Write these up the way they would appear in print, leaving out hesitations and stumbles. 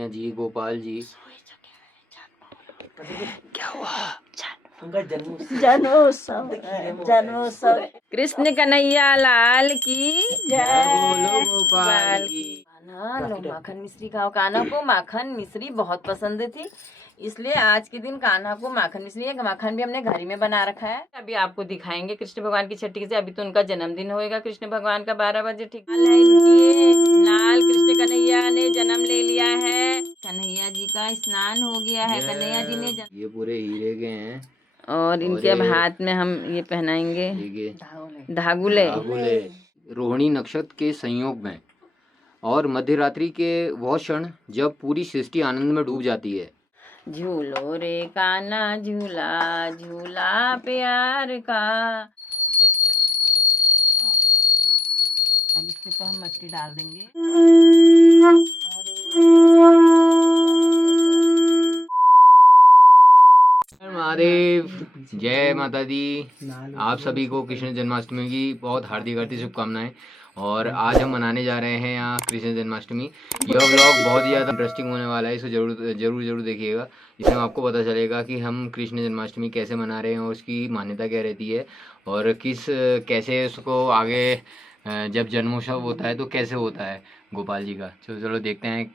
कन्हैया जी, गोपाल जी। क्या हुआ? उनका जन्मोत्सव जन्मोत्सव। कृष्ण कन्हैया लाल की जय बोलो जय। गोपाल की। कान्हा लो माखन मिश्री खाओ। कान्हा को माखन मिश्री बहुत पसंद थी, इसलिए आज के दिन कान्हा को माखन मिश्री है। माखन भी हमने घर ही में बना रखा है। अभी आपको दिखाएंगे कृष्ण भगवान की छठी से। अभी तो उनका जन्मदिन होएगा कृष्ण भगवान का 12 बजे। ठीक है, इनकी लाल कृष्ण कन्हैया ने जन्म ले लिया है। कन्हैया जी का स्नान हो गया है। कन्हैया जी ने ये पूरे हीरे के हैं और इनके अब हाथ में हम ये पहनाएंगे धागुले। रोहिणी नक्षत्र के संयोग में और मध्य रात्रि के वह क्षण जब पूरी सृष्टि आनंद में डूब जाती है। झूलो रे कान्हा झूला झूला प्यार का। अब इसके ऊपर हम मट्टी डाल देंगे। महादेव, जय माता दी। आप सभी को कृष्ण जन्माष्टमी की बहुत हार्दिक हार्दिक शुभकामनाएं। और आज हम मनाने जा रहे हैं यहाँ कृष्ण जन्माष्टमी। यह व्लॉग बहुत ही ज़्यादा इंटरेस्टिंग होने वाला है, इसे जरूर देखिएगा। इसमें आपको पता चलेगा कि हम कृष्ण जन्माष्टमी कैसे मना रहे हैं और उसकी मान्यता क्या रहती है और कैसे उसको आगे जब जन्मोत्सव होता है तो कैसे होता है गोपाल जी का। चलो देखते हैं।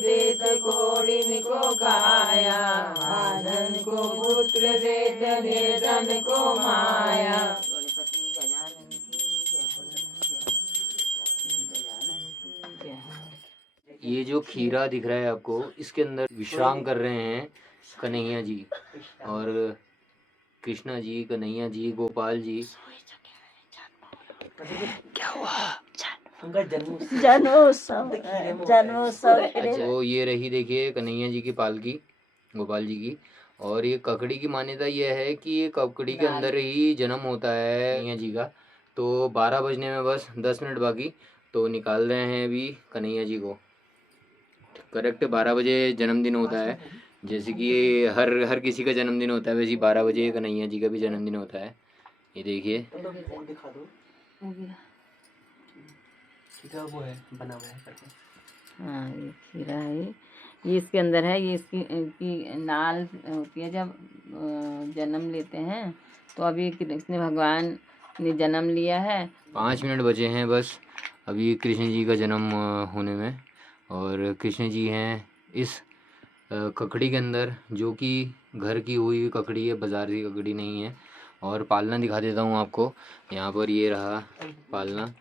देत कोड़िन को काया, महाजन को पुत्र देत निर्धन को माया। गणपति गजानन की जय। ये जो खीरा दिख रहा है आपको, इसके अंदर विश्राम कर रहे हैं कन्हैया जी और कृष्णा जी, कन्हैया जी, गोपाल जी। क्या हुआ? उनका जन्मोत्सव जन्मोत्सव। तो ये रही, देखिए कन्हैया जी की पालकी, गोपाल जी की। और ये ककड़ी की मान्यता यह है कि ये ककड़ी के अंदर ही जन्म होता है कन्हैया जी का। तो 12 बजने में बस 10 मिनट बाकी, तो निकाल रहे हैं अभी कन्हैया जी को। करेक्ट 12 बजे जन्मदिन होता है, जैसे कि हर किसी का जन्मदिन होता है, वैसे ही 12 बजे कन्हैया जी का भी जन्मदिन होता है। ये देखिए, दिखा दो खीरा वो है बना हुआ है करके। हाँ ये खीरा है, ये इसके अंदर है। ये इनकी नाल होती है जब जन्म लेते हैं। तो अभी कृष्ण भगवान ने जन्म लिया है। 5 मिनट बचे हैं बस अभी कृष्ण जी का जन्म होने में। और कृष्ण जी हैं इस ककड़ी के अंदर, जो कि घर की हुई ककड़ी है, बाजार की ककड़ी नहीं है। और पालना दिखा देता हूँ आपको। यहाँ पर ये रहा पालना,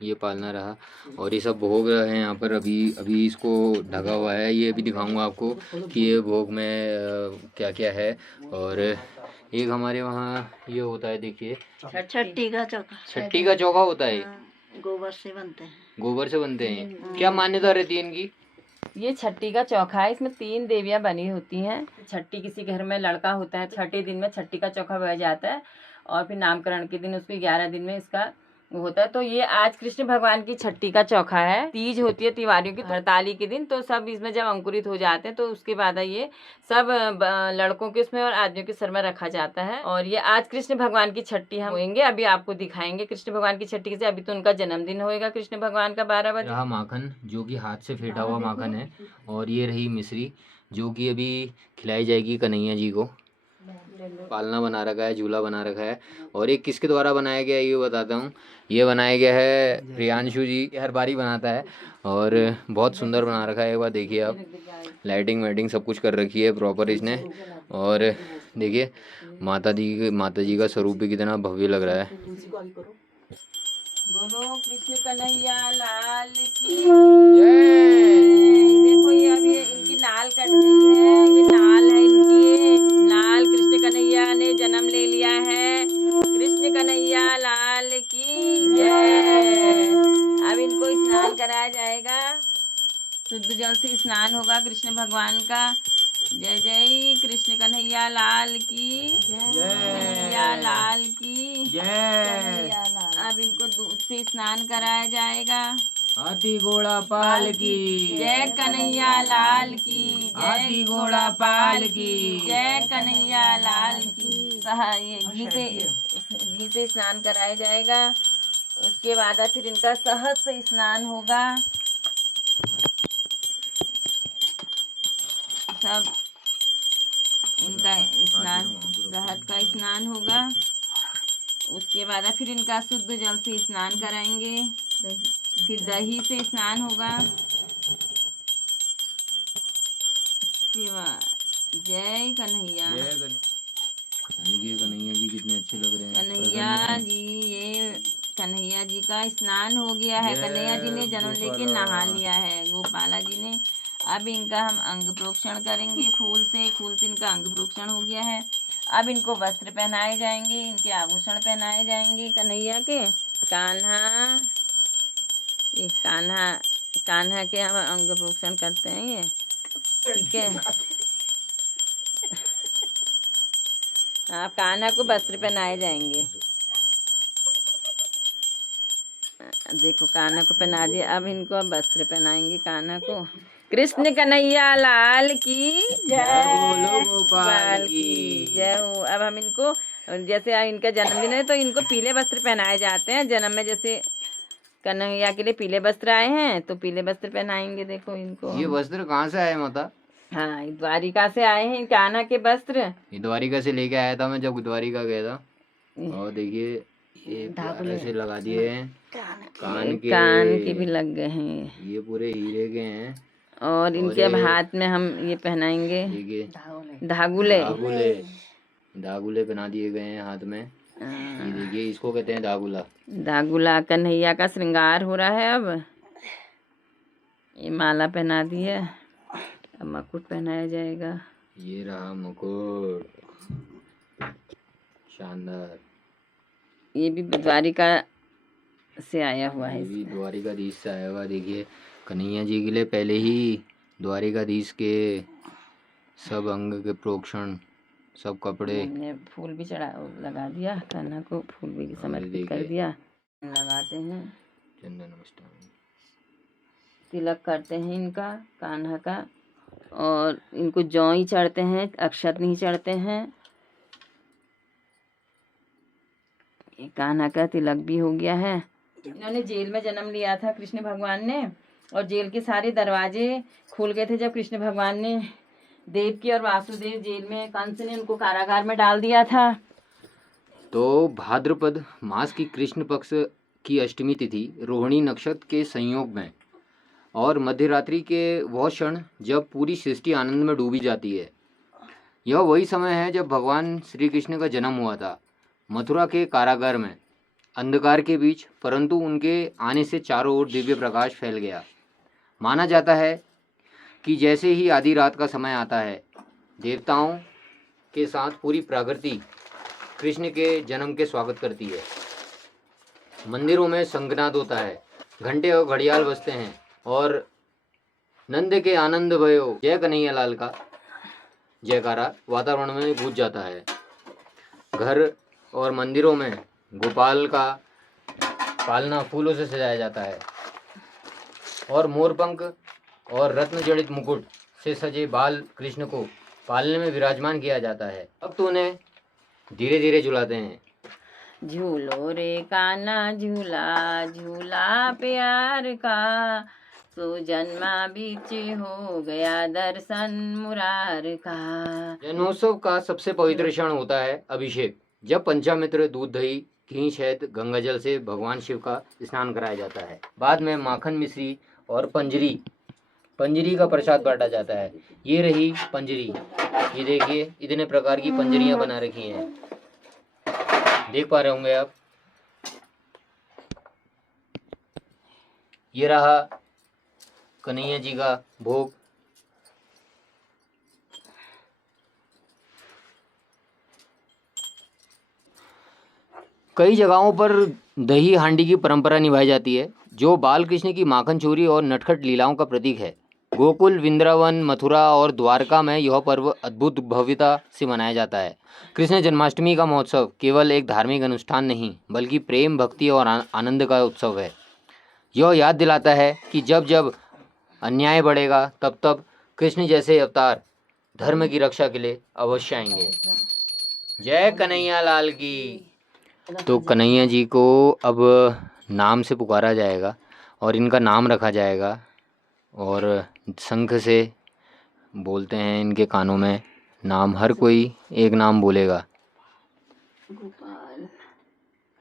ये पालना रहा। और ये सब भोग रहे हैं यहाँ पर। अभी इसको ढका हुआ है। ये भी दिखाऊंगा आपको कि ये भोग में क्या क्या है। और एक हमारे वहाँ ये होता है, देखिए छठी का चौका। छठी का चौका होता है। गोबर से बनते हैं। गोबर से बनते हैं। क्या मान्यता रहती है इनकी? ये छठी का चौका है। इसमें 3 देवियां बनी होती हैं। छठी किसी घर में लड़का होता है, छठे दिन में छठी का चौका बह जाता है। और फिर नामकरण के दिन उसके 11 दिन में इसका वो होता है। तो ये आज कृष्ण भगवान की छठी का चौका है। तीज होती है तिवारियों की हड़ताली के दिन। तो सब इसमें जब अंकुरित हो जाते हैं तो उसके बाद ये सब लड़कों के उसमें और आदमियों के सर में रखा जाता है। और ये आज कृष्ण भगवान की छठी हम होंगे। अभी आपको दिखाएंगे कृष्ण भगवान की छठी से। अभी तो उनका जन्मदिन होएगा कृष्ण भगवान का 12 बजे। रहा माखन, जो कि हाथ से फेंटा हुआ माखन है। और ये रही मिश्री, जो कि अभी खिलाई जाएगी कन्हैया जी को। पालना बना रखा है, झूला बना रखा है। और ये किसके द्वारा बनाया गया है ये बताता हूँ। ये बनाया गया है प्रियांशु जी, हर बारी बनाता है और बहुत सुंदर बना रखा है। एक बार देखिए आप, लाइटिंग वाइटिंग सब कुछ कर रखी है प्रॉपर इसने। और देखिए माता जी का स्वरूप भी कितना भव्य लग रहा है। बोलो कृष्ण कन्हैया लाल की जय। देखो ये अभी इनकी नाल कट गई है। ये नाल है इनकी। नाल कृष्ण कन्हैया ने जन्म ले लिया है। कृष्ण कन्हैया लाल की जय। अब इनको स्नान कराया जाएगा। जाएगा। शुद्ध जल से स्नान होगा कृष्ण भगवान का। जय जय कृष्ण कन्हैया लाल की, कन्हैया लाल की जय। अब इनको दूध से स्नान कराया जाएगा। हाथी घोड़ा पाल की, जय कन्हैया लाल की, हाथी घोड़ा पाल की। जय कन्हैया लाल की। ये घी से स्नान कराया जाएगा। उसके बाद फिर इनका शहद से स्नान होगा। सब इनका स्नान शहद का स्नान होगा। उसके बाद फिर इनका शुद्ध जल से स्नान कराएंगे। फिर दही से स्नान होगा। शिवा जय कन्हैया। देखिए कन्हैया जी कितने अच्छे लग रहे हैं। कन्हैया जी, ये कन्हैया जी का स्नान हो गया है। कन्हैया जी ने जन्म लेके नहा लिया है गोपाला जी ने। अब इनका हम अंग प्रोक्षण करेंगे फूल से इनका अंग प्रोक्षण हो गया है। अब इनको वस्त्र पहनाए जाएंगे, इनके आभूषण पहनाए जाएंगे कन्हैया के। कान्हा, ये कान्हा के हम अंग प्रोक्षण करते हैं ये, ठीक है। हाँ, कान्हा को वस्त्र पहनाए जाएंगे। देखो कान्हा को पहना दिया। अब इनको अब वस्त्र पहनाएंगे कान्हा को। कृष्ण कन्हैया लाल की जय, गोपाल की जय हो। अब हम इनको, जैसे इनका जन्मदिन है तो इनको पीले वस्त्र पहनाए जाते हैं। जन्म में जैसे कन्हैया के लिए पीले वस्त्र आए हैं तो पीले वस्त्र पहनाएंगे। देखो इनको। ये वस्त्र कहाँ से आए माता? हाँ, द्वारिका से आए हैं कान्हा के वस्त्र। ये द्वारिका से लेके आया था मैं जब द्वारिका गया था। और देखिए ये प्यारे से लगा दिए हैं। कान के भी लग गए हैं। ये पूरे हीरे के हैं। और इनके अब हाथ में हम ये पहनाएंगे धागुले पहना दिए गए हैं हाथ में। ये देखिए इसको कहते हैं धागुला। कन्हैया का श्रृंगार हो रहा है। अब ये माला पहना दी है। अब मुकुट पहनाया जाएगा। ये रहा मुकुट, शानदार। ये भी द्वारिका से आया हुआ है। ये भी द्वारिकाधीश से आया हुआ। देखिए कन्हैया जी के लिए पहले ही द्वारिकाधीश के सब अंग के प्रोक्षण, सब कपड़े, हमने फूल भी लगा दिया कान्हा को, फूल भी समर्पित कर दिया। लगाते हैं चंदन नमस्कार, तिलक करते हैं इनका कान्हा का। और इनको जौ ही चढ़ते हैं, अक्षत नहीं चढ़ते हैं। ये कान्हा का तिलक भी हो गया है। इन्होंने जेल में जन्म लिया था कृष्ण भगवान ने, और जेल के सारे दरवाजे खुल गए थे जब कृष्ण भगवान ने देवकी और वासुदेव जेल में, कंस ने उनको कारागार में डाल दिया था। तो भाद्रपद मास की कृष्ण पक्ष की अष्टमी तिथि रोहिणी नक्षत्र के संयोग में और मध्यरात्रि के वह क्षण जब पूरी सृष्टि आनंद में डूबी जाती है, यह वही समय है जब भगवान श्री कृष्ण का जन्म हुआ था मथुरा के कारागार में, अंधकार के बीच। परंतु उनके आने से चारों ओर दिव्य प्रकाश फैल गया। माना जाता है कि जैसे ही आधी रात का समय आता है, देवताओं के साथ पूरी प्रकृति कृष्ण के जन्म के स्वागत करती है। मंदिरों में शंखनाद होता है, घंटे और घड़ियाल बजते हैं और नंद के आनंद भयो जय कन्हैया लाल का जयकारा वातावरण में गूंज जाता है। घर और मंदिरों में गोपाल का पालना फूलों से सजाया जाता है और मोरपंख और रत्न जड़ित मुकुट से सजे बाल कृष्ण को पालने में विराजमान किया जाता है। अब तो उन्हें धीरे धीरे झुलाते हैं। झूलो रे कान्हा झूला झूला प्यार का, तो जन्मा बीच हो गया दर्शन मुरार का। जन्मोत्सव का सबसे पवित्र क्षण होता है अभिषेक, जब पंचामृत दूध दही घी शहद गंगाजल से भगवान शिव का स्नान कराया जाता है। बाद में माखन मिश्री और पंजरी का प्रसाद बांटा जाता है। ये रही पंजरी। ये देखिए इतने प्रकार की पंजरियां बना रखी हैं, देख पा रहे होंगे आप। ये रहा कन्हैया जी का भोग। कई जगहों पर दही हांडी की परंपरा निभाई जाती है। जो बाल कृष्ण की माखन चोरी और नटखट लीलाओं का प्रतीक है। गोकुल, वृंदावन, मथुरा और द्वारका में यह पर्व अद्भुत भव्यता से मनाया जाता है। कृष्ण जन्माष्टमी का महोत्सव केवल एक धार्मिक अनुष्ठान नहीं, बल्कि प्रेम, भक्ति और आनंद का उत्सव है। यह याद दिलाता है कि जब जब अन्याय बढ़ेगा, तब तब कृष्ण जैसे अवतार धर्म की रक्षा के लिए अवश्य आएंगे। जय कन्हैया लाल की। तो कन्हैया जी को अब नाम से पुकारा जाएगा और इनका नाम रखा जाएगा, और शंख से बोलते हैं इनके कानों में नाम, हर कोई एक नाम बोलेगा। गोपाल,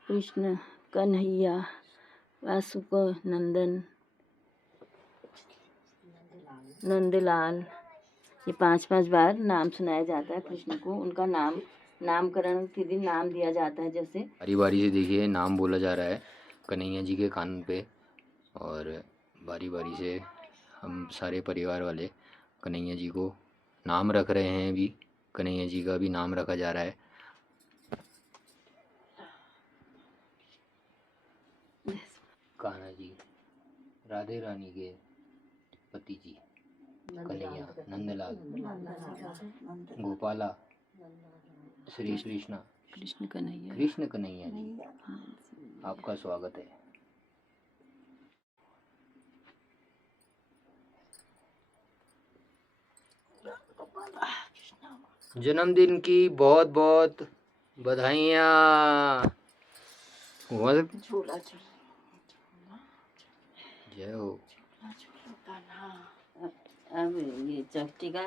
कृष्ण, कन्हैया, वासुक नंदन, नंदलाल, ये 5-5 बार नाम सुनाया जाता है कृष्ण को। उनका नामकरण के दिन नाम दिया जाता है। जैसे बारी बारी से देखिए नाम बोला जा रहा है कन्हैया जी के कान पे, और बारी बारी से हम सारे परिवार वाले कन्हैया जी को नाम रख रहे हैं। भी कन्हैया जी का भी नाम रखा जा रहा है। कान्हा जी राधे रानी के पति जी, कन्हैया, नंदलाल, गोपाला, श्री कृष्णा, कृष्ण कन्हैया, कृष्ण कन्हैया जी, आपका स्वागत है। जन्मदिन की बहुत बहुत बधाइयाँ। जय हो। अब ये चौथी का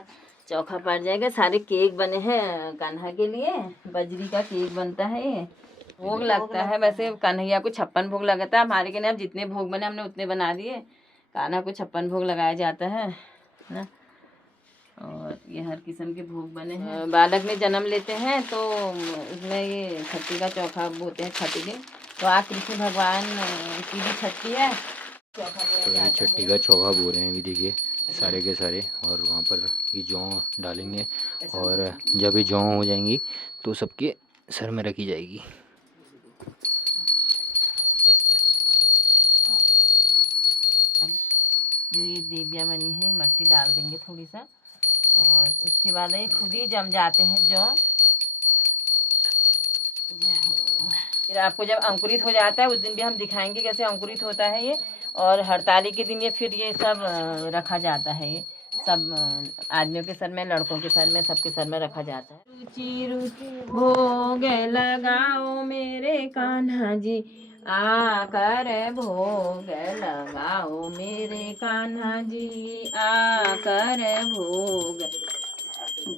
चौखा पड़ जाएगा। सारे केक बने हैं कान्हा के लिए, बजरी का केक बनता है, ये भोग लगता है। वैसे कन्हैया को 56 भोग लगता है। हमारे के लिए अब जितने भोग बने हमने उतने बना दिए। कान्हा को 56 भोग लगाया जाता है ना। और ये हर किस्म के भोग बने हैं। बालक में जन्म लेते हैं तो उसमें ये छठी का चौखा बोते हैं छठी दिन। तो आज कृष्ण भगवान की भी छठी है। तो ये छठी का चौखा बो रहे हैं अभी देखिए सारे के सारे, और वहाँ पर ये जौ डालेंगे, और जब ये जौ हो जाएंगी तो सबके सर में रखी जाएगी। जो ये देवियाँ बनी है मट्टी डाल देंगे थोड़ी सा, और उसके बाद ये खुद ही जम जाते हैं जौ। फिर आपको जब अंकुरित हो जाता है उस दिन भी हम दिखाएंगे कैसे अंकुरित होता है ये। और हड़ताली के दिन ये फिर ये सब रखा जाता है। ये सब आदमियों के सर में, लड़कों के सर में, सबके सर में रखा जाता है। रुचि रुचि भोग लगाओ मेरे कान्हा जी, आकर भोग लगाओ मेरे कान्हा जी, आकर भोग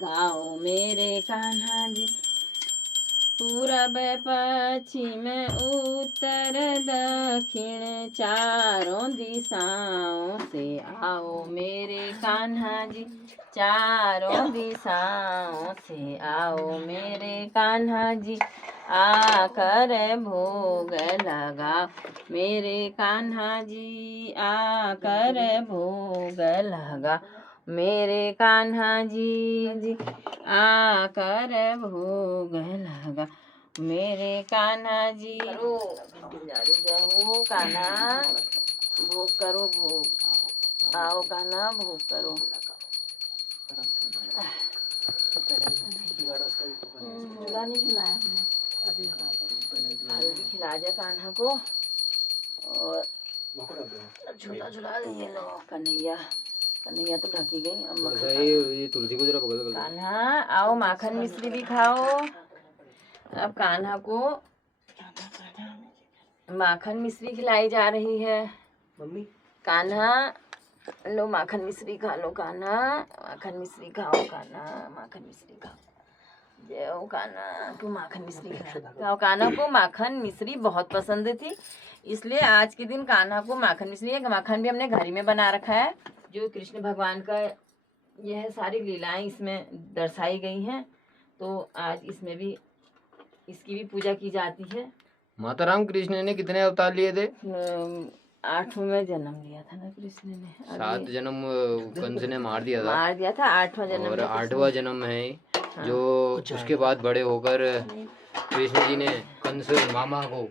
गाओ मेरे कान्हा जी। पूरब पश्चिम उत्तर दक्षिण चारों दिशाओं से आओ मेरे कान्हा जी, चारों दिशाओं से आओ मेरे कान्हा जी, आकर भोग लगाओ मेरे कान्हा जी, आकर भोग लगा मेरे कान्हा जी, आकर भोग लगा मेरे कान्हा जी। जाओ कान्हा भोग करो, भोग आओ कान्हा भोग करो। झूला नहीं झुलाया हमने, खिला दिया कान्हा को और झूला झुला दिए लोग। कन्हैया तो ढकी गई। अब ये तुलसी को जरा पकड़ कर कान्हा आओ माखन मिश्री भी खाओ। अब कान्हा को माखन मिश्री खिलाई जा रही है। मम्मी कान्हा लो माखन मिश्री खा लो, कान्हा माखन मिश्री खाओ, कान्हा माखन मिश्री खाओ। जय हो कान्हा को माखन मिश्री खाओ। कान्हा को माखन मिश्री बहुत पसंद थी, इसलिए आज के दिन कान्हा को माखन मिश्री है। माखन भी हमने घर ही में बना रखा है। जो कृष्ण भगवान का यह सारी लीलाएं इसमें दर्शाई गई हैं, तो आज इसमें भी इसकी भी पूजा की जाती है। माता राम कृष्ण ने कितने अवतार लिए थे? 8वें में जन्म लिया था ना कृष्ण ने। 7 जन्म कंस ने मार दिया था, 8वां जन्म, और 8वां जन्म है जो उसके बाद बड़े होकर कृष्ण जी ने कंस मामा को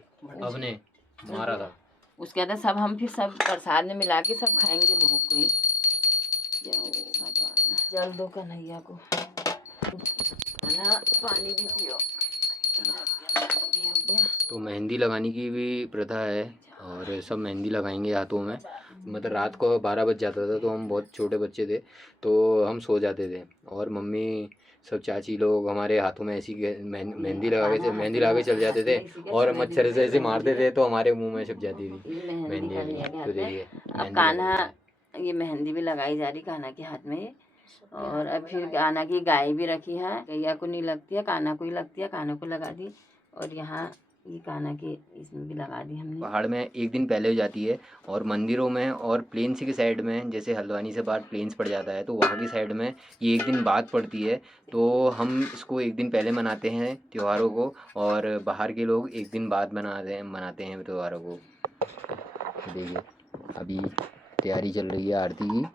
अपने मारा था। उसके बाद सब हम फिर सब प्रसाद में मिला के सब खाएंगे भोग को ही। जय हो भगवान, जल दो कन्हैया को, खाना पानी भी पियो। तो मेहंदी लगाने की भी प्रथा है और सब मेहंदी लगाएंगे हाथों में। मतलब रात को 12 बज जाता था, तो हम बहुत छोटे बच्चे थे तो हम सो जाते थे और मम्मी सब चाची लोग हमारे हाथों में ऐसी मेहंदी लगा के चल जाते थे और मच्छर से ऐसे मारते थे तो हमारे मुंह में छप जाती थी मेहंदी। तो देखिए अब कान्हा, ये मेहंदी भी लगाई जा रही कान्हा के हाथ में। और अब फिर कान्हा की गाय भी रखी है, गैया को नहीं लगती है, कान्हा को ही लगती है, कान्हा को लगा दी। और यहाँ ये कान्हा के इसमें भी लगा दी हमने। पहाड़ में एक दिन पहले हो जाती है और मंदिरों में और प्लेन्स की साइड में, जैसे हल्द्वानी से बाहर प्लेन्स पड़ जाता है तो वहाँ की साइड में ये एक दिन बाद पड़ती है। तो हम इसको एक दिन पहले मनाते हैं त्योहारों को, और बाहर के लोग एक दिन बाद मनाते हैं त्योहारों को। देखिए अभी तैयारी चल रही है आरती की।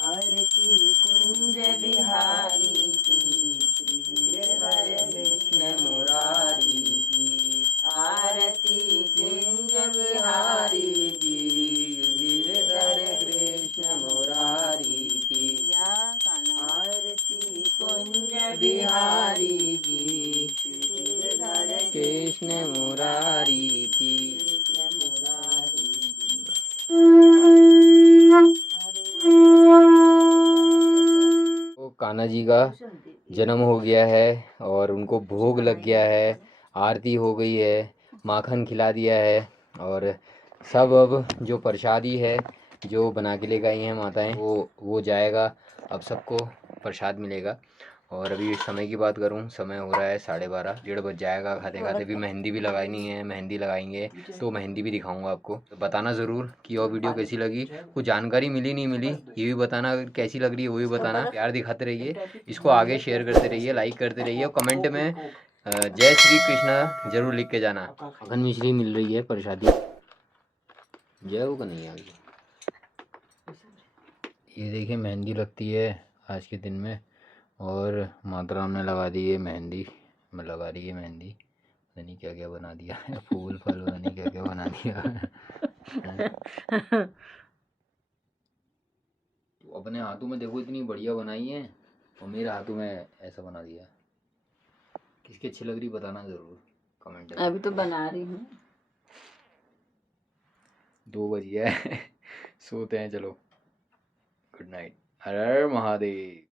आरती कुंज बिहारी की, श्री गिरधर कृष्ण मुरारी की। आरती कुंज बिहारी की, गिरधर कृष्ण मुरारी की। आरती कुंज बिहारी की, गिरधर कृष्ण मुरारी की। तो कान्हा जी का जन्म हो गया है और उनको भोग लग गया है, आरती हो गई है, माखन खिला दिया है और सब अब जो प्रसादी है जो बना के ले गई हैं माताएं वो जाएगा। अब सबको प्रसाद मिलेगा। और अभी समय की बात करूं, समय हो रहा है 12:30, 1:30 बज जाएगा खाते खाते। भी मेहंदी भी लगानी है, मेहंदी लगाएंगे तो मेहंदी भी दिखाऊंगा आपको। तो बताना ज़रूर कि और वीडियो कैसी लगी, कुछ जानकारी मिली नहीं मिली ये भी बताना, अगर कैसी लग रही है वो भी बताना। प्यार दिखाते रहिए, इसको आगे शेयर करते रहिए, लाइक करते रहिए और कमेंट में जय श्री कृष्णा जरूर लिख के जाना। मक्खन मिश्री मिल रही है प्रसादी। जय हो कन्हैया की। ये देखिए मेहंदी लगती है आज के दिन में और माता राम ने लगा दी है मेहंदी, मैं लगा रही है मेहंदी। पता नहीं क्या क्या बना दिया है, फूल फल पता नहीं क्या क्या बना दिया। तो अपने हाथों में देखो इतनी बढ़िया बनाई है और मेरे हाथों में ऐसा बना दिया। किसकी अच्छी लग रही बताना ज़रूर कमेंट में। अभी तो बना रही हूँ। 2 बज गया है। सोते हैं चलो। Good night. हर हर महादेव।